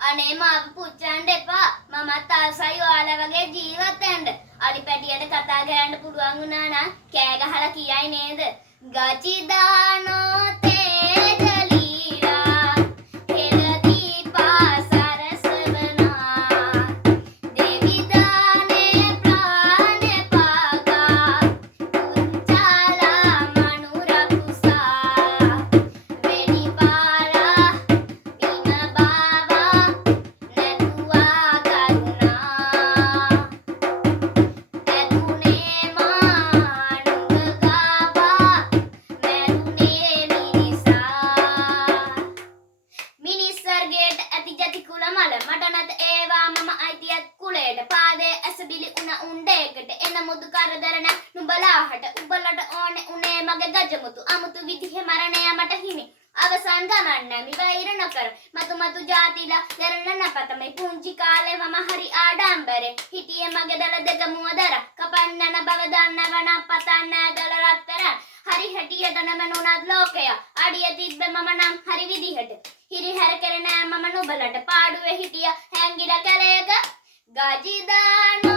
අනේ මාව පුච්චන්න එපා. මමත් ආසයි ඔයාලා වගේ ජීවත් වෙන්න. අලි පැටියට කතා කරන්න පුළුවන් වුණා නම් කෑ ගහලා කියයි නේද? ගචිදානෝ තේජලීරා හෙළදීපා සරසවනා දෙවිදානේ ප්‍රාණ පාගා පුච්චාලා මනුරකුසා වෙනිපාලා පින බාවා නැතුවා කරුණා ඇතුනේ මානුග ගාවා මැරුනේ මිනිසා මිනිස් වර්ගයට ඇති ජති කුල මල මට නැත ඒවා මම අයිතියත් කුලයට පාදේ ඇසබිලි උන උණ්ඩේකට එන මුදු කරදර නැ නුඹලාහට උඹලට ඕනේ උනේ මගේ ගජමුතු අමුතු විදිහේ මරණය මට හිමි අවසන් ගමන් නැමි වෛර නොකර මතු ජාතිලා දරන නැපත මේ පුංචි කාලේ මම හරි ආඩම්බරේ හිටියේ මගේ දල දෙක මුවදර කපන්නන බව දන්නව නම් පතන්න දල රත්තරන් හරි හැටියට නමනුණත් ලෝකය අඩිය තිබ්බ මම නම් හරි විදිහට හිරි හැර කරේ නෑ මම නුඹලට පාඩුවේ හිටිය හැංගිලා කැලේක ගජිදාන